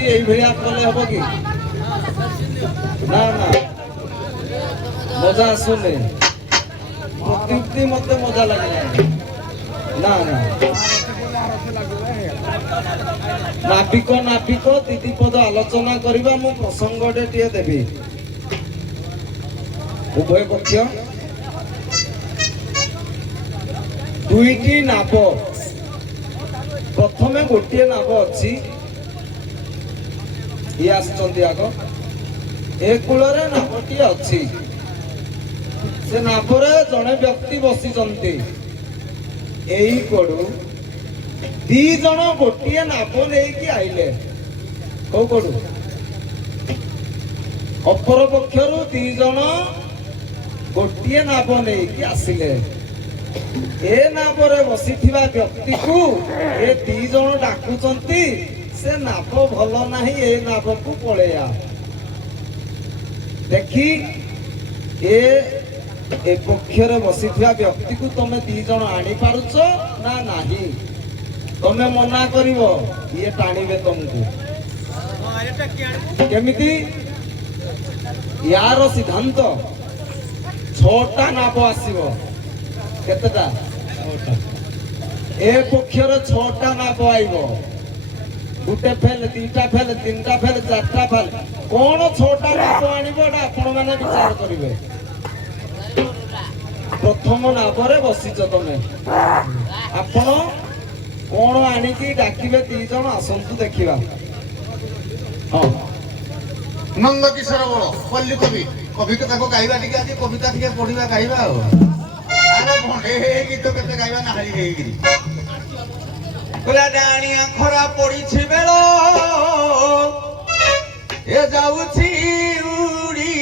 ଏଠି ଏଇଭଳିଆ କଲେ ହବ କି? ନା ନା ମଜା ଆସୁନି। ପ୍ରତିଟି ମତେ ମଜା ଲାଗିଲାନି। ନା ନା ନାବିକ ଦିଦି ପଦ ଆଲୋଚନା କରିବା। ମୁଁ ପ୍ରସଙ୍ଗଟେ ଟିଏ ଦେବି। ଉଭୟ ପକ୍ଷ ଦୁଇଟି ନାବ। ପ୍ରଥମେ ଗୋଟିଏ ନାବ ଅଛି। ଇଏ ଆସିଛନ୍ତି ଆଗ। ଏ କୂଳରେ ନାବଟିଏ ଅଛି। ସେ ନାବରେ ଜଣେ ବ୍ୟକ୍ତି ବସିଛନ୍ତି। ଏଇ କଡୁ ଦି ଜଣ ଗୋଟିଏ ନାବ ନେଇକି ଆଇଲେ। କୋଉ କଡୁ? ଅପର ପକ୍ଷରୁ ଦି ଜଣ ଗୋଟିଏ ନାବ ନେଇକି ଆସିଲେ। ଏ ନାବରେ ବସିଥିବା ବ୍ୟକ୍ତିକୁ ଏ ଦି ଜଣ ଡାକୁଛନ୍ତି, ସେ ନାବ ଭଲ ନାହିଁ, ଏ ନାବକୁ ପଳେଇଆ। ଦେଖି ଏ ପକ୍ଷରେ ବସିଥିବା ବ୍ୟକ୍ତିକୁ ତମେ ଦି ଜଣ ଆଣିପାରୁଛ ନା ନାହିଁ? ତମେ ମନା କରିବ, ଇଏ ଟାଣିବେ ତମକୁ। କେମିତି? ୟାର ସିଦ୍ଧାନ୍ତ 6ଟା ନାବ ଆସିବ। କେତେଟା? 6ଟା। ଏ ପକ୍ଷରେ 6ଟା ନାବ ଆଇବ। ଗୋଟେ ଫେଲ, ଦିଟା ଫେଲ, ତିନିଟା ଫେଲ, ଚାରିଟା ଫେଲ। କଣ 6ଟା ନାବ ଆଣିବ ଏଟା ଆପଣ ମାନେ ବିଚାର କରିବେ। ପ୍ରଥମ ନାବରେ ବସିଛ ତମେ। ଆପଣ କଣ ଆଣିକି ଡାକିବେ? ଦି ଜଣ ଆସନ୍ତୁ ଦେଖିବା। ହଁ ନନ୍ଦ କିଶୋର ବଳ ପଲ୍ଲୀ କବି। କବିତା ତାକୁ ଗାଇବା ଟିକେ, ଆଜି କବିତା ଟିକେ ପଢିବା ଗାଇବା ଆଉ। ଆରେ ଭଣ୍ଡେ ଗୀତ କେତେ ଗାଇବା ନା ହାରି ହେଇକିରି। କହିଲା ଡାଣିଆ ଖରା ପଡିଛି ବେଳ, ଏ ଯାଉଛି ଉଡି।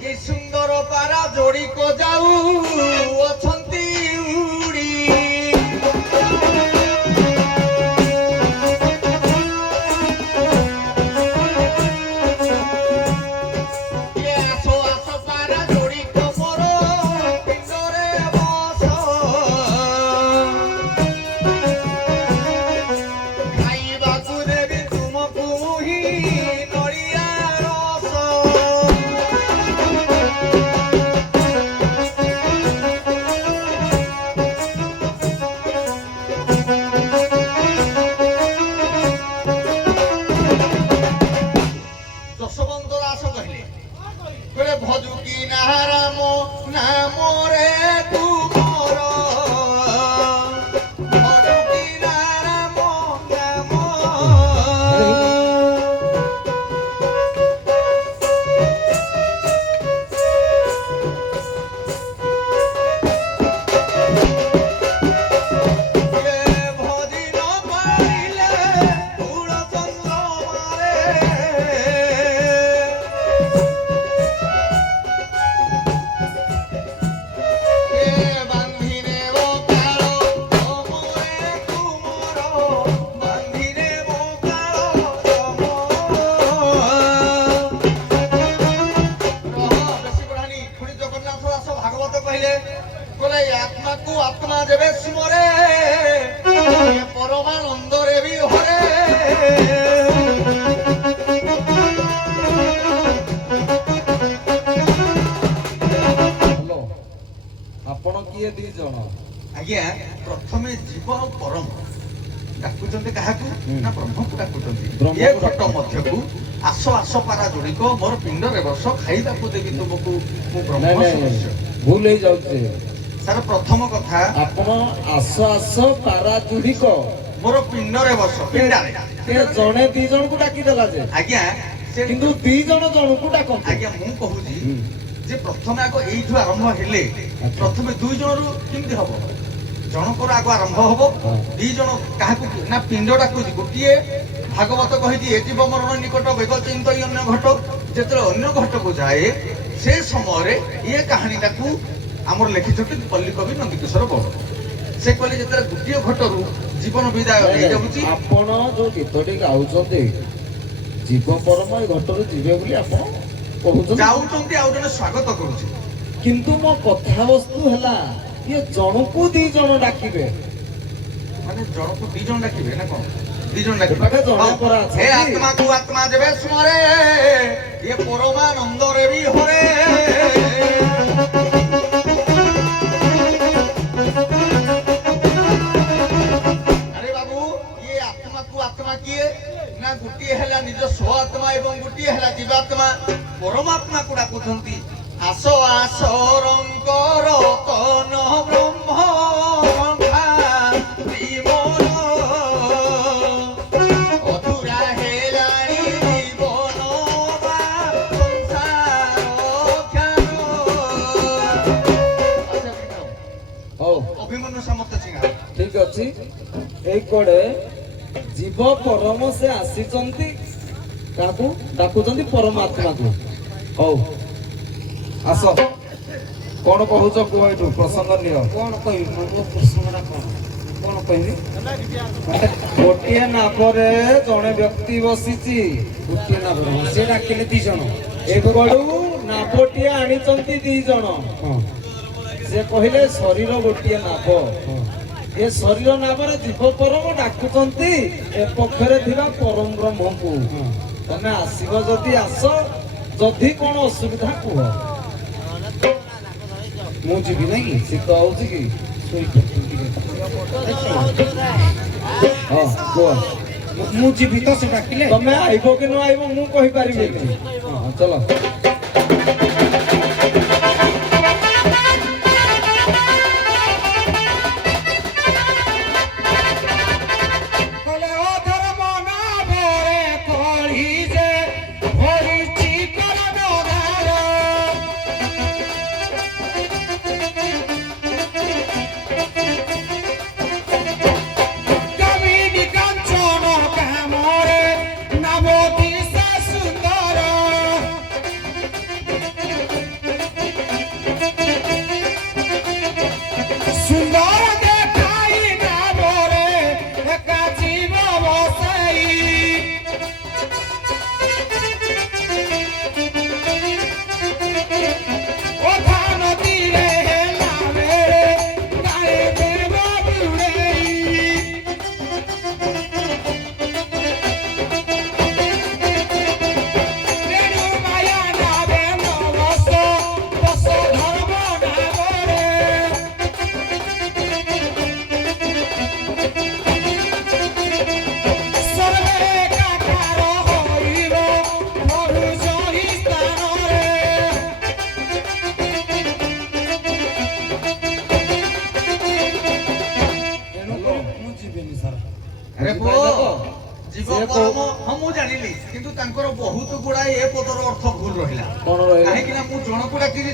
କି ସୁନ୍ଦର ପାରା ଯୋଡିକ ଯାଉ ଅଛନ୍ତି ଉଡି। आत्मा जेबे सुमरे परमानंदरे भी हरे। हेलो आपण किए दी जण? आज्ञा प्रथमे जीव और परम डाकुचंती काहाकू ना ब्रह्म को डाकुचंती। ये घट मध्यकू आस आस पारा जोड़िक मोर पिंड रे बस खाइबा को देबी तुमको मु ब्रह्म सदस्य। भूल हो जाउछे सर प्रथम कथा आपण आस आस पारा जोड़िक मोर पिंड रे बस पिंडा रे के जणे दी जण को डाकी देला जे आज्ञा से किंतु दी जण जण को डाकन। आज्ञा मु कहूजी जे प्रथमे आगो एइठु आरंभ हेले प्रथमे दुई जण रु किंति हबो जनकर आगो आरंभ हबो दी जण काहाकू ना पिंड डाकुजी गोटिए भागवत कहिदी ए जीव मरण निकट बेग चिंत अन्य घट जेतरे अन्य घट को जाए से समय रे ये कहानी टाकू आमर लिखिछथि पल्ली कवि नंदकिशोर बड़। से कहले जेतरे गोटिए घट रु जीवन विदाय हो जाउची। आपण जो गीतटी गाउछथि जीव परम ए घट रु जीवे बोली आपण कहउछथि जाउचंती आ जने स्वागत करूची। किंतु मो कथा वस्तु हला ये जनकू दी जण डाकिबे माने जनकू दी जण डाकिबे ना कोन ଦି ଜଣ ଏପାଖେ ଜଣେ ପରା ଡାକିବା। ଅଛନ୍ତି। ହେ ଆତ୍ମାକୁ ଆତ୍ମା ଯେବେ ସ୍ମରେ ଇଏ ପରମାନନ୍ଦରେ ବି ହରେ। ଆରେ ବାବୁ ଇଏ ଆତ୍ମାକୁ ଆତ୍ମା କିଏ ନା ଗୋଟିଏ ହେଲା ନିଜ ସ୍ୱ ଆତ୍ମା ଏବଂ ଗୋଟିଏ ହେଲା ଜୀବାତ୍ମା। ପରମାତ୍ମାକୁ ଡାକୁଛନ୍ତି ଆସ ଆସ ରଙ୍କର ତନ ବ୍ରହ୍ମ ତ୍ରିମନ ଅଧୁରା ହେଲାଣି ଜୀବନ ବା ସଂସାର ଜ୍ଞାନ। ହଉ ଅଭିମନ୍ୟୁ ସାମର୍ଥ୍ୟ ସିଂହା ଠିକ ଅଛି। ଏଇ କୋଡେ ଜୀବ ପରମ ସେ ଆସିଛନ୍ତି କାହାକୁ ଡାକୁଛନ୍ତି ପରମାତ୍ମାକୁ। ହଉ ଆସ କଣ କହୁଛ କୁହ ଏଇଠୁ ପ୍ରସଙ୍ଗ ନିଅ। କଣ କହିବି ମୋ ପ୍ରଶ୍ନଟା କଣ କହିବି? ଗୋଟିଏ ନାଭରେ ଜଣେ ବ୍ୟକ୍ତି ବସିଛି। ଗୋଟିଏ ନା ବଡ଼ ସେ ଡାକିଲେ ଦି ଜଣ। ଏପଟୁ ନାଭଟିଏ ଆଣିଛନ୍ତି ଦି ଜଣ। ହଁ ସେ କହିଲେ ଶରୀର ଗୋଟିଏ ନାଭ। ହଁ ଏ ଶରୀର ନାଭରେ ଜୀବ ପରମ ଡାକୁଛନ୍ତି ଏ ପକ୍ଷରେ ଥିବା ପରମ ବ୍ରହ୍ମକୁ। ହଁ ତମେ ଆସିବ ଯଦି ଆସ, ଯଦି କଣ ଅସୁବିଧା କୁହ। ମୁଁ ଯିବି ନାଇଁ କି? ଶୀତ ହଉଛି କି? ଶୋଇପଡ଼ିଥିଲି ଟିକେ। ହଁ କୁହ। ମୁଁ ଯିବି ତ ସେ ଡାକିଲେ। ତମେ ଆଇବ କି ନ ଆଇବ ମୁଁ କହିପାରିବିନି। ହଁ ଚଲ। କହିଲେ ଅଧର ମନା ଭରେ କଳି ଯେ ଭରିଛି କରନଧାର। କାମିନୀ କାଞ୍ଚନ କାମରେ ନାବତୀ ସେ ସୁନ୍ଦର। ସୁନ୍ଦର ଦେଖାଇ ନାବରେ ଏକା ଜୀବ ବସାଇ। ଅଧା ନଦୀରେ ହେଲା ବେଳେ ଗାଏ ଦେବ ବୁଡ଼େଇ। ରେଣୁ ମାୟା ନାବେ ନବସ ବସ ଧର୍ମ ନାବରେ। ସର୍ବେ ଏକାକାର ହୋଇବ ମରୁଜ ହି ସ୍ଥାନରେ। ତେଣୁକରି ମୁଁ ଯିବିନି ସାର୍। ଆରେ ପୁଅ ଜୀବ ସେ ପରମ ହଁ ମୁଁ ଜାଣିଲି, କିନ୍ତୁ ତାଙ୍କର ବହୁତ ଗୁଡାଏ ଏ ପଦର ଅର୍ଥ ଭୁଲ ରହିଲା। କଣ ରହିଲା? କାହିଁକି ନା ମୁଁ ଜଣକୁ ଡାକିଲି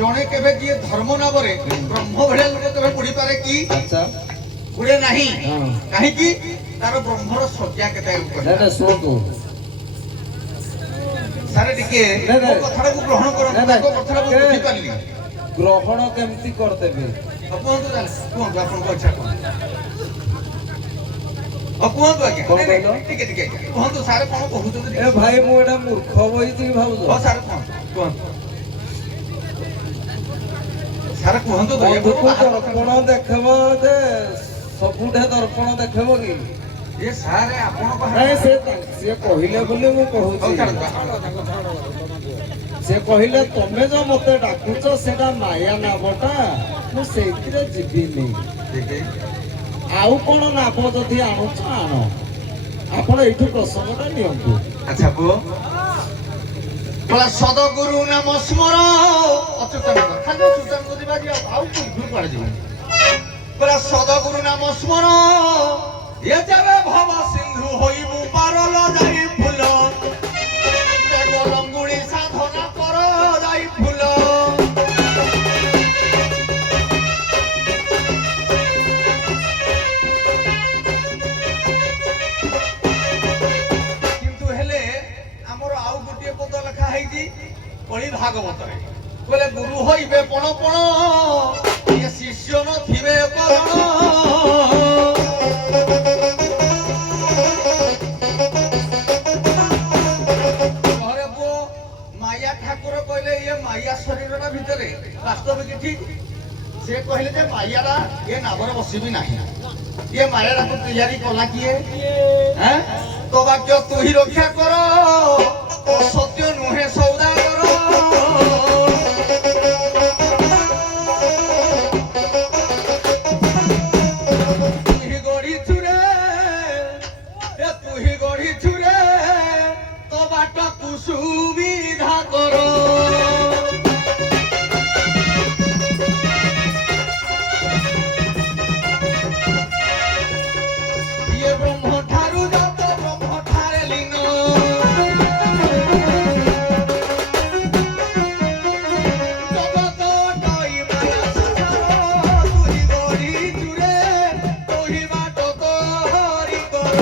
ଜଣେ କେବେ କିଏ ଧର୍ମ ନାମରେ ବ୍ରହ୍ମ ଭଳିଆ ଲୋକ କେବେ ପଡିପାରେ କି? ଆଚ୍ଛା ପୁରେ ନାହିଁ। ହଁ। କାହିଁକି ତାର ବ୍ରହ୍ମର ସଂଜ୍ଞା କେତେ ନାଇଁ ଶୁଣନ୍ତୁ। ସାରେ ଟିକେ ନାଇଁ, ମୋ ନାଇଁ। କଥାଟାକୁ ଗ୍ରହଣ କରନ୍ତୁ। ନାଇଁ, ତାଙ୍କ ନାଇଁ। କଥାଟା ମୁଁ କେ- ବୁଝିପାରିଲି। ଗ୍ରହଣ କେମିତି କରିଦେବି? କୁହନ୍ତୁ ତାହେଲେ କୁହନ୍ତୁ ଆପଣଙ୍କ ଇଚ୍ଛା କୁହନ୍ତୁ। କୁହନ୍ତୁ ଆଜ୍ଞା। କଣ ନାଇଁ, ନାଇଁ, କହିଲ? ଟିକେ ଟିକେ ଆଜ୍ଞା କୁହନ୍ତୁ ସାର୍ କଣ କହୁଛନ୍ତି ଟିକେ ଏ ଭାଇ ମୁଁ ଏଟା ମୂର୍ଖ ବଇଛି ଭାବୁଛ? ହଁ ସାର୍ କୁହନ୍ତୁ କୁହନ୍ତୁ ସାର୍ କୁହନ୍ତୁ ବନ୍ଧୁକୁ ଦୟାକରି ଦର୍ପଣ ଦେଖେବ ଯେ ସବୁଠେ ଦର୍ପଣ ଦେଖେବ କି? ଏ ସାର୍ ଆପଣଙ୍କ ନାଇଁ ସେ କହିଲେ ବୋଲି ମୁଁ ହଉ କହୁଛି। ଛାଡ଼ନ୍ତୁ। ସେ କହିଲେ ତମେ ଯୋଉ ମତେ ଡାକୁଛ ସେଟା ମାୟା ନାଭଟା, ମୁଁ ସେଇଥିରେ ଯିବିନି। ଆଉ କଣ ନାଭ ଯଦି ଆଣୁଛ ଆଣ। ଆପଣ ଏଇଠୁ ପ୍ରସଙ୍ଗଟା ନିଅନ୍ତୁ। ଆଚ୍ଛା ପୁଅ ବୋଲା ସଦଗୁରୁ ନାମ ସ୍ମର ଅଚ୍ୟୁତାନନ୍ଦ ଖାଲି ଅଚ୍ୟୁତାନନ୍ଦ ଯିବା କି ଆଉ ଭୁଲ କୁଆଡ଼େ ଯିବାନି। ବୋଲା ସଦଗୁରୁ ନାମ ସ୍ମର ଏ ଯେବେ ଭବ ସିନ୍ଧୁ ହୋଇବୁ ପାରଲ ଯାଇ ଫୁଲ ଲଙ୍ଗୁଳି ସାଧନା କର ଯାଇ ଫୁଲ। କିନ୍ତୁ ହେଲେ ଆମର ଆଉ ଗୋଟିଏ ପଦ ଲେଖା ହେଇଛି କଳି ଭାଗବତରେ। କହିଲେ ଗୁରୁ ହୋଇବେ ପଣ ପଣ ଇଏ ଶିଷ୍ୟ ନଥିବେ କରଣ। ଘରେ ପୁଅ ମାୟା ଠାକୁର କହିଲେ ଇଏ ମାୟା ଶରୀରଟା ଭିତରେ ବାସ୍ତବିକ ଠିକ। ସେ କହିଲେ ଯେ ମାୟାଟା ଏ ନାଭରେ ବସିବି ନାହିଁ। ଇଏ ମାୟାଟାକୁ ତିଆରି କଲା କିଏ? হ্যাঁ তো বাক্য তুই রক্ষা কর সত্য নুহে সৌদা কর তুই গড়িছু রে তুই গড়িছু রে তো বাটকু সুবিধা কর ইয়ে ব্রহ্ম ঠারু যত ব্রহ্ম ঠারে লীন জগত টই মায়া সংসার তুই গড়িছু রে তুই বাটক হরি কর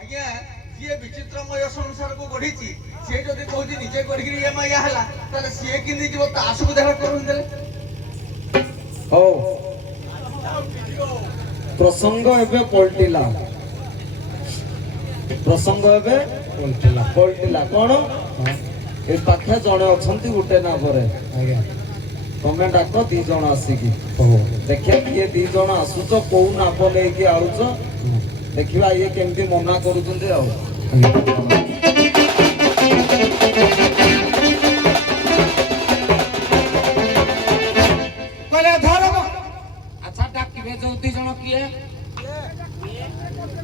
ଆଜ୍ଞା ଯିଏ ବିଚିତ୍ରମୟ ସଂସାରକୁ ଗଢିଛି ସିଏ ଯଦି କହୁଛି ନିଜେ କରିକିରି ଇଏ ମାୟା ହେଲା ତାହେଲେ ସିଏ କେମିତି ଯିବ ତା ସୁବିଧା କରୁନି ଦେଲେ ହଉ ପ୍ରସଙ୍ଗ ଏବେ ପଲଟିଲା କଣ ଏ ପାଖେ ଜଣେ ଅଛନ୍ତି ଗୋଟେ ନା ପରେ ଆଜ୍ଞା ତମେ ଡାକ 2 ଜଣ ଆସିକି ଦେଖେ କିଏ 2 ଜଣ ଆସୁଛ କୋଉ ନାପ ନେଇକି ଆଉଛ ଦେଖିବା ଇଏ କେମିତି ମନା କରୁଛନ୍ତି ଆଉ କହିଲେ ଧର ଆଚ୍ଛା ଡାକିବେ ଯୋଉ 2 ଜଣ କିଏ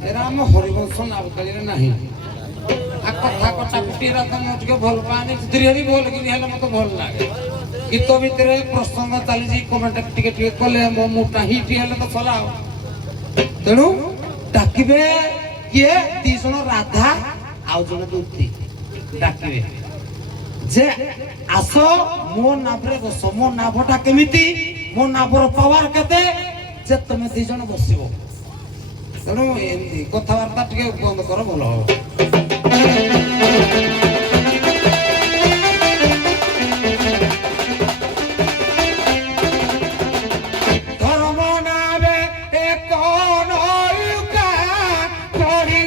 ଏରା ଆମ ହରିବଂଶ ନାବକାଳୀରେ ନାହିଁ ଆ କଥା କଟାକୁଟିରା ତ ମୁଁ ଟିକେ ଭଲ ପାଏନି ସେଥିରେ ବି ଭଲ କି ହେଲେ ମତେ ଭଲ ଲାଗେ ଗୀତ ଭିତରେ ପ୍ରସଙ୍ଗ ଚାଲିଛି କମେଣ୍ଟ ଟିକେ ଟିକେ କଲେ ମୋ ମୁଟା ହିଟ୍ ହେଲେ ତ ଚଲାଅ ତେଣୁ ଡାକିବେ କିଏ 2 ଜଣ ରାଧା ଆଉ ଜଣେ ଦୁତି ଡାକିବେ ଯେ ଆସ ମୋ ନାଭରେ ବସ ମୋ ନାଭଟା କେମିତି ମୋ ନାଭର ପାୱାର କେତେ ଯେ ତମେ 2 ଜଣ ବସିବ ତେଣୁ ଏମିତି କଥାବାର୍ତ୍ତା ଟିକେ ବନ୍ଦ କର ଭଲ ହବ ଧର୍ମ ନାମେ ଏକ ନୌକା କରି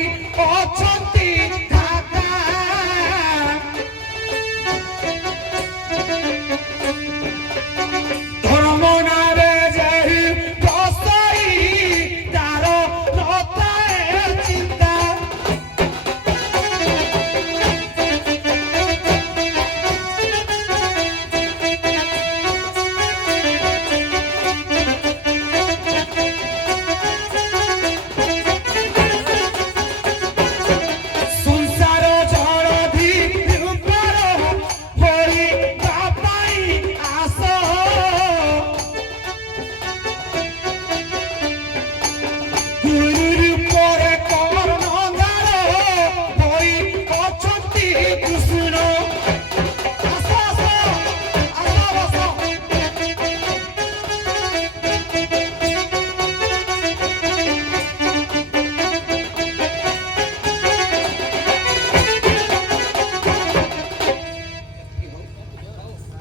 ଅଛନ୍ତି ଧାକା ଧର୍ମ ନାମେ ଯେହି ବସାଇ ତାର ନଥାଏ ଚିନ୍ତା ସଂସାର ଜଳଧି ରୂପର ହୋଇ ବାପାଇ ଆସ ଗୁରୁ ରୂପରେ କର୍ଣ୍ଣଧାର ହୋଇ ଅଛନ୍ତି କୃଷ୍ଣ ଆସ ବସ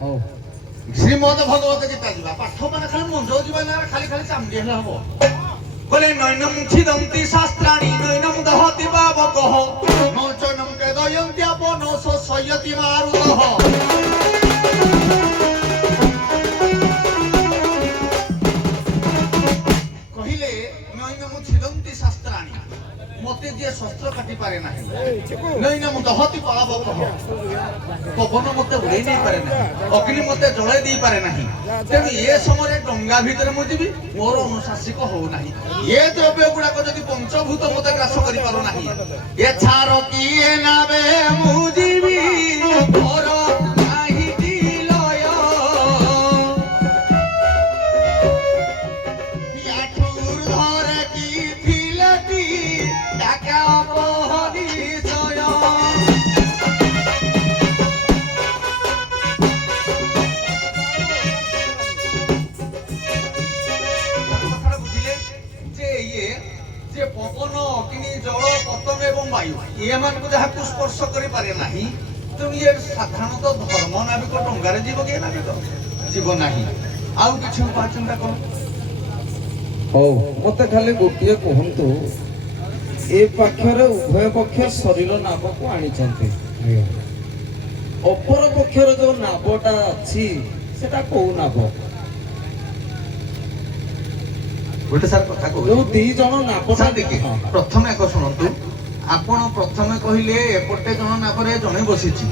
ହଉ ଶ୍ରୀମଦ ଭଗବତ ଗୀତା ଯିବା ପାଠ ମାନେ ଖାଲି ମୁଣ୍ଡ ଯିବା ନା ଖାଲି ଖାଲି ଚାମଡି ହେଲେ ହବ କହିଲେ ନୈନମ ଛିଦନ୍ତି ଶାସ୍ତ୍ରାଣୀ ନୈନମ ଦହତି ପାବକଃ ନଚନମ କେଦୟନ୍ତି ଆପନ ସୟତି ମାରୁତଃ କହିଲେ ନୈନମ ଛିଦନ୍ତି ଶାସ୍ତ୍ରାଣୀ ମତେ ଯିଏ ଶସ୍ତ୍ର କାଟି ପାରେ ନାହିଁ ନୈନମ ଦହତି ପାବକଃ ପବନ ମତେ ଉଡେଇ ନେଇ ପାରେ ନାହିଁ ଅଗ୍ନି ମତେ ଜଳାଇ ଦେଇ ପାରେ ନାହିଁ ତେଣୁ ଏ ସମୟରେ ଡଙ୍ଗା ଭିତରେ ମୁଁ ଯିବି ମୋର ଅନୁଶାସିକ ହଉନାହିଁ ଏ ଦ୍ରବ୍ୟ ଗୁଡାକ ଯଦି ପଞ୍ଚଭୂତ ମତେ ଗ୍ରାସ କରିପାରୁ ନାହିଁ ଏ ଛାର କିଏ ନାବେ ମୁଁ ଯିବି ମୋର ନାହିଁ ଲୟ ୟାଠୁର ଧରେ କି ଥିଲଟି ଡାକା ଅପହରିଶୟ কথাটা বুঝিলে যে ইয়ে যে পবন অগ্নি জল পতন এবং বায়ু এମାନଙ୍କୁ ଯାହାକୁ ସ୍ପର୍ଶ କରିପାରେ ନାହିଁ ତେଣୁ ଇଏ ସାଧାରଣତଃ ଧର୍ମ ନାବିକ ଡଙ୍ଗାରେ ଯିବ କି ନାବିକ ଯିବ ନାହିଁ ଆଉ କିଛି ଉପାୟ ଚିନ୍ତା କର ହଉ ମତେ ଖାଲି ଗୋଟିଏ କୁହନ୍ତୁ ଏ ପାଖରେ ଉଭୟ ପକ୍ଷ ଶରୀର ନାଭକୁ ଆଣିଛନ୍ତି ଅପର ପକ୍ଷର ଯୋଉ ନାଭଟା ଅଛି সেটা কোউ নাব ଗୋଟେ ସାର୍ କଥା ଯୋଉ କହୁଛି ଦି ଜଣ ନାବଟା ସାର୍ ଦେଖି ପ୍ରଥମେ ଏକ ଶୁଣନ୍ତୁ ଆପଣ ପ୍ରଥମେ କହିଲେ ଏପଟେ ଜଣ ନାବରେ ଜଣେ ବସିଛି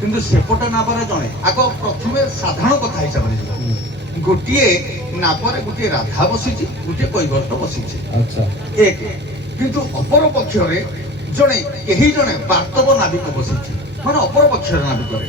କିନ୍ତୁ ସେପଟେ ନାବରେ ଜଣେ ଆଗ ପ୍ରଥମେ ସାଧାରଣ କଥା ହିସାବରେ ଯିବ ଗୋଟିଏ ନାବରେ ଗୋଟିଏ ରାଧା ବସିଛି ଗୋଟିଏ କୈବର୍ତ୍ତ ବସିଛି ଆଚ୍ଛା ଏକ କିନ୍ତୁ ଅପର ପକ୍ଷରେ ଜଣେ କେହି ଜଣେ ବାର୍ତ୍ତବ ନାବିକ ବସିଛି ମାନେ ଅପର ପକ୍ଷରେ ନାବିକରେ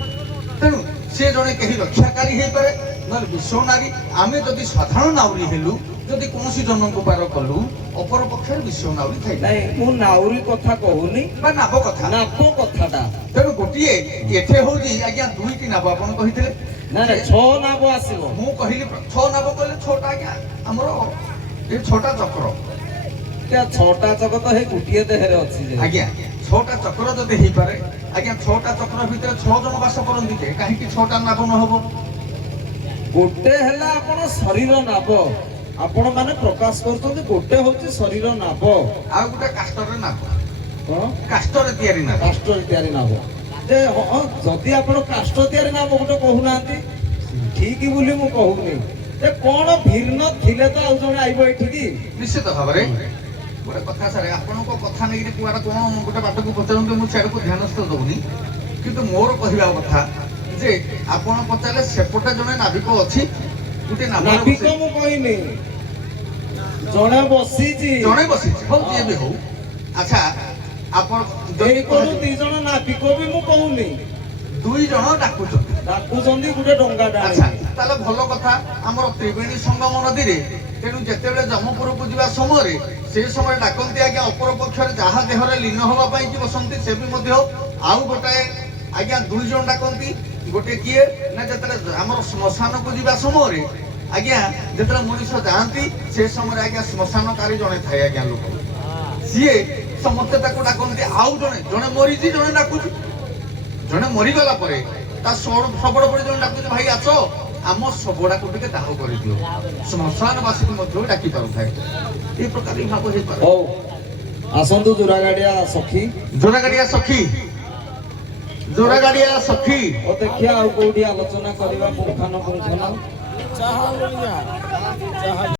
ତେଣୁ ସେ ଜଣେ କେହି ରକ୍ଷାକାରୀ ହେଇପାରେ ନହେଲେ ବିଶ୍ୱ ନାରୀ ଆମେ ଯଦି ସାଧାରଣ ନାଉରୀ ହେଲୁ ଯଦି କୌଣସି ଜନଙ୍କୁ ପାର କଲୁ ଅପର ପକ୍ଷରେ ବିଶ୍ୱ ନାଉରୀ ଥାଇ ନାଇଁ ମୁଁ ନାଉରୀ କଥା କହୁନି ବା ନାବ କଥା ନାବ କଥାଟା ତେଣୁ ଗୋଟିଏ ଏଠେ ହଉଛି ଆଜ୍ଞା ଦୁଇଟି ନାବ ଆପଣ କହିଥିଲେ ନାଇଁ ନାଇଁ 6 ନାବ ଆସିବ ମୁଁ କହିଲି 6 ନାବ କହିଲେ 6ଟା ଆଜ୍ଞା ଆମର ଏ 6ଟା ଚକ୍ର 6ଟା ଚକ ତ ହେଇ ଗୋଟିଏ ଦେହରେ ଅଛି ଯେ ଆଜ୍ଞା 6ଟା ଚକ୍ର ଯଦି ହେଇପାରେ ଆଜ୍ଞା 6ଟା ଚକ୍ର ଭିତରେ 6 ଜଣ ବାସ କରନ୍ତି ଯେ କାହିଁକି 6ଟା ନାବ ନ ହବ ଗୋଟେ ହେଲା ଆପଣ ଶରୀର ନାବ ଆପଣ ମାନେ ପ୍ରକାଶ କରୁଛନ୍ତି ଗୋଟେ ହଉଛି ଶରୀର ନାବ ଆଉ ଗୋଟେ କାଷ୍ଟରେ ନାବ କଣ କାଷ୍ଟରେ ତିଆରି ନାବ କାଷ୍ଟ ତିଆରି ନାବ ଯେ ହଁ ଯଦି ଆପଣ କାଷ୍ଟ ତିଆରି ନାବ ଗୋଟେ କହୁନାହାନ୍ତି ଠିକ ବୋଲି ମୁଁ କହୁନି ଯେ କଣ ଭିନ୍ନ ଥିଲେ ତ ଆଉ ଜଣେ ଆଇବ ଏଠିକି ନିଶ୍ଚିତ ଭାବରେ ଗୋଟେ କଥା ସାର୍ ଆପଣଙ୍କ କଥା ନେଇକି କୁଆଡେ କଣ ଗୋଟେ ବାଟକୁ ପଚାରନ୍ତୁ ମୁଁ ସିଆଡକୁ ଧ୍ୟାନସ୍ଥ ଦଉନି କିନ୍ତୁ ମୋର କହିବା କଥା ଯେ ଆପଣ ପଚାରିଲେ ସେପଟେ ଜଣେ ନାବିକ ଅଛି ଗୋଟେ ନାବିକ ମୁଁ କହିନି ଜଣେ ବସିଛି ଜଣେ ବସିଛି ହଉ ଯିଏ ବି ହଉ ଆଚ୍ଛା ଆପଣ ଏଇ କରୁ ଦି ଜଣ ନାବିକ ବି ମୁଁ କହୁନି ଦୁଇ ଜଣ ଡାକୁଛନ୍ତି ଡାକୁଛନ୍ତି ଗୋଟେ ଡଙ୍ଗାଟା ଆଚ୍ଛା ତାହେଲେ ଭଲ କଥା ଆମର ତ୍ରିବେଣୀ ସଙ୍ଗମ ନଦୀରେ ତେଣୁ ଯେତେବେଳେ ଯମପୁରକୁ ଯିବା ସମୟରେ ସେଇ ସମୟରେ ଡାକନ୍ତି ଆଜ୍ଞା ଅପର ପକ୍ଷରେ ଯାହା ଦେହରେ ଲୀନ ହେବା ପାଇଁ କି ବସନ୍ତି ସେ ବି ମଧ୍ୟ ଆଉ ଗୋଟାଏ ଆଜ୍ଞା ଦୁଇ ଜଣ ଡାକନ୍ତି ଗୋଟେ କିଏ ନା ଯେତେବେଳେ ଆମର ଶ୍ମଶାନକୁ ଯିବା ସମୟରେ ଆଜ୍ଞା ଯେତେବେଳେ ମଣିଷ ଯାଆନ୍ତି ସେ ସମୟରେ ଆଜ୍ଞା ଶ୍ମଶାନକାରୀ ଜଣେ ଥାଏ ଆଜ୍ଞା ଲୋକ ସିଏ ସମସ୍ତେ ତାକୁ ଡାକନ୍ତି ଆଉ ଜଣେ ମରିଛି ଜଣେ ଡାକୁଛି ଜଣେ ମରିଗଲା ପରେ ତା ଶବର ପରେ ଜଣେ ଡାକୁଛି ଭାଇ ଆସ ଆମ ଶବଟାକୁ ଟିକେ ଦାହ କରିଦିଅ ଶ୍ମଶାନବାସୀକୁ ମଧ୍ୟ ଡାକି ପାରୁଥାଏ এই ପ୍ରକାର ଭାବ ହେଇପାରେ ହଉ ଆସନ୍ତୁ ଜୋରାଗାଡିଆ ସଖୀ ଜୋରାଗାଡିଆ ସଖୀ ଓ ଦେଖିବା ଆଉ କୋଉଠି ଆଲୋଚନା କରିବା ପୁଙ୍ଖାନ